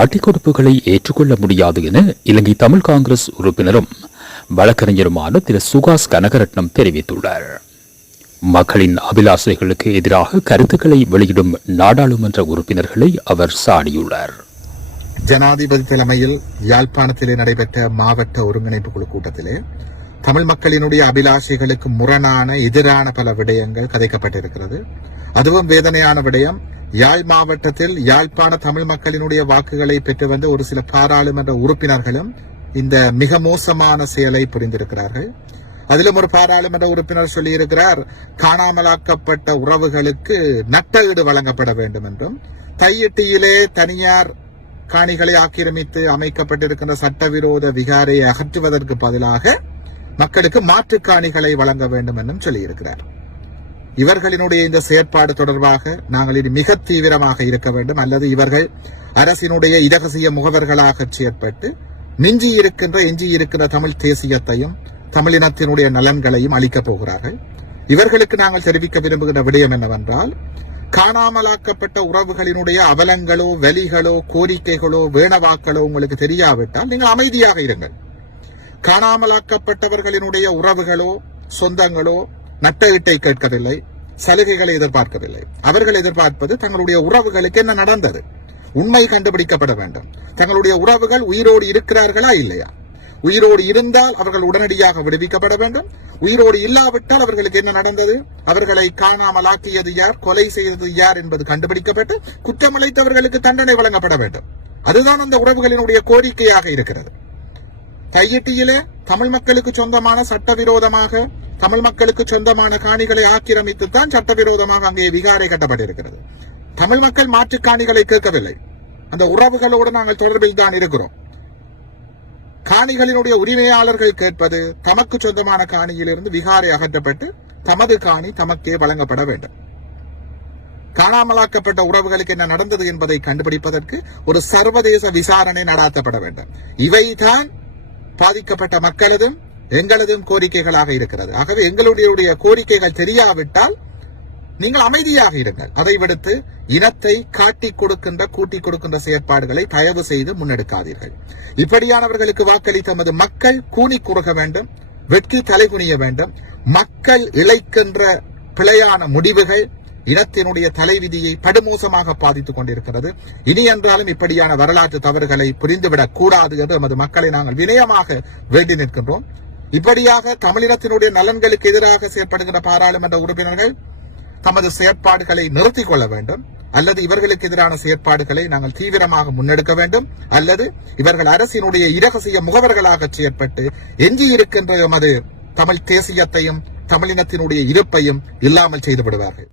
காட்டிக் கொடுப்புகளை ஏற்றுக்கொள்ள முடியாது என இலங்கை தமிழ் காங்கிரஸ் உறுப்பினரும் வழக்கறிஞருமான திரு சுகாஸ் கனகரட்னம் தெரிவித்துள்ளார். மக்களின் அபிலாஷைகளுக்கு எதிராக கருத்துக்களை வெளியிடும் நாடாளுமன்ற உறுப்பினர்களை அவர் சாடியுள்ளார். ஜனாதிபதி தலைமையில் யாழ்ப்பாணத்திலே நடைபெற்ற மாவட்ட ஒருங்கிணைப்பு குழு கூட்டத்திலே தமிழ் மக்களினுடைய அபிலாஷைகளுக்கு முரணான எதிரான பல விடயங்கள் கதைக்கப்பட்டிருக்கிறது. அதுவும் வேதனையான விடயம். யாழ் மாவட்டத்தில் யாழ்ப்பாண தமிழ் மக்களினுடைய வாக்குகளை பெற்று வந்த ஒரு சில பாராளுமன்ற உறுப்பினர்களும் இந்த மிக மோசமான செயலை புரிந்திருக்கிறார்கள். அதிலும் ஒரு பாராளுமன்ற உறுப்பினர் சொல்லியிருக்கிறார், காணாமலாக்கப்பட்ட உறவுகளுக்கு நட்டஈடு வழங்கப்பட வேண்டும் என்றும், தையிட்டியிலே தனியார் காணிகளை ஆக்கிரமித்து அமைக்கப்பட்டிருக்கின்ற சட்டவிரோத விகாரையை அகற்றுவதற்கு பதிலாக மக்களுக்கு மாற்று காணிகளை வழங்க வேண்டும் என்றும் சொல்லியிருக்கிறார். இவர்களினுடைய இந்த செயற்பாடு தொடர்பாக நாங்கள் இது மிக தீவிரமாக இருக்க வேண்டும், அல்லது இவர்கள் அரசினுடைய இரகசிய முகவர்களாக செயற்பட்டு எஞ்சியிருக்கின்ற தமிழ் தேசியத்தையும் தமிழினத்தினுடைய நலன்களையும் அளிக்கப் போகிறார்கள். இவர்களுக்கு நாங்கள் தெரிவிக்க விரும்புகின்ற விடயம் என்னவென்றால், காணாமலாக்கப்பட்ட உறவுகளினுடைய அவலங்களோ வலிகளோ கோரிக்கைகளோ வேணவாக்களோ உங்களுக்கு தெரியாவிட்டால் நீங்கள் அமைதியாக இருங்கள். காணாமலாக்கப்பட்டவர்களினுடைய உறவுகளோ சொந்தங்களோ நட்டஈட்டை கேட்கவில்லை, சலுகைகளை எதிர்பார்க்கவில்லை. அவர்கள் எதிர்பார்ப்பது தங்களுடைய உறவுகளுக்கு என்ன நடந்தது, உண்மை கண்டுபிடிக்கப்பட வேண்டும். தங்களுடைய உறவுகள் உயிரோடு இருக்கிறார்களா இல்லையா, உயிரோடு இருந்தால் அவர்கள் உடனடியாக விடுவிக்கப்பட வேண்டும். உயிரோடு இல்லாவிட்டால் அவர்களுக்கு என்ன நடந்தது, அவர்களை காணாமலாக்கியது யார், கொலை செய்தது யார் என்பது கண்டுபிடிக்கப்பட்டு குற்றமளித்தவர்களுக்கு தண்டனை வழங்கப்பட வேண்டும். அதுதான் அந்த உறவுகளினுடைய கோரிக்கையாக இருக்கிறது. தையிட்டியிலே தமிழ் மக்களுக்கு சொந்தமான சட்டவிரோதமாக தமிழ் மக்களுக்கு சொந்தமான காணிகளை ஆக்கிரமித்துத்தான் சட்டவிரோதமாக அங்கே விகாரை கட்டப்பட்டிருக்கிறது. தமிழ் மக்கள் மாற்று காணிகளை கேட்கவில்லை. அந்த உறவுகளோடு நாங்கள் தொடர்பில் தான் இருக்கிறோம். காணிகளினுடைய உரிமையாளர்கள் கேட்பது தமக்கு சொந்தமான காணியிலிருந்து விகாரை அகற்றப்பட்டு தமது காணி தமக்கே வழங்கப்பட வேண்டும். காணாமலாக்கப்பட்ட உறவுகளுக்கு என்ன நடந்தது என்பதை கண்டுபிடிப்பதற்கு ஒரு சர்வதேச விசாரணை நடாத்தப்பட வேண்டும். இவைதான் பாதிக்கப்பட்ட மக்களதும் எங்களதும் கோரிக்கைகளாக இருக்கிறது. ஆகவே எங்களுடைய கோரிக்கைகள் தெரியாவிட்டால் நீங்கள் அமைதியாக இருங்கள். அதை விடுத்து இனத்தை காட்டிக் கொடுக்கின்ற கூட்டிக் கொடுக்கின்ற செயற்பாடுகளை தயவு செய்து முன்னெடுக்காதீர்கள். இப்படியானவர்களுக்கு வாக்களித்த மக்கள் கூனி குறுக வேண்டும், வெட்கி தலைகுனிய வேண்டும். மக்கள் இழைக்கின்ற பிழையான முடிவுகள் இனத்தினுடைய தலைவிதியை படுமோசமாக பாதித்துக் கொண்டிருக்கிறது. இனி என்றாலும் இப்படியான வரலாற்று தவறுகளை புரிந்துவிடக் கூடாது என்று நமது மக்களை நாங்கள் வினயமாக வேண்டி நிற்கின்றோம். இப்படியாக தமிழினத்தினுடைய நலன்களுக்கு எதிராக செயற்படுகின்ற பாராளுமன்ற உறுப்பினர்கள் தமது செயற்பாடுகளை நிறுத்திக் கொள்ள வேண்டும், அல்லது இவர்களுக்கு எதிரான செயற்பாடுகளை நாங்கள் தீவிரமாக முன்னெடுக்க வேண்டும், அல்லது இவர்கள் அரசினுடைய இரகசிய முகவர்களாக செயற்பட்டு எஞ்சியிருக்கின்ற எமது தமிழ் தேசியத்தையும் தமிழினத்தினுடைய இருப்பையும் இல்லாமல் செய்து விடுவார்கள்.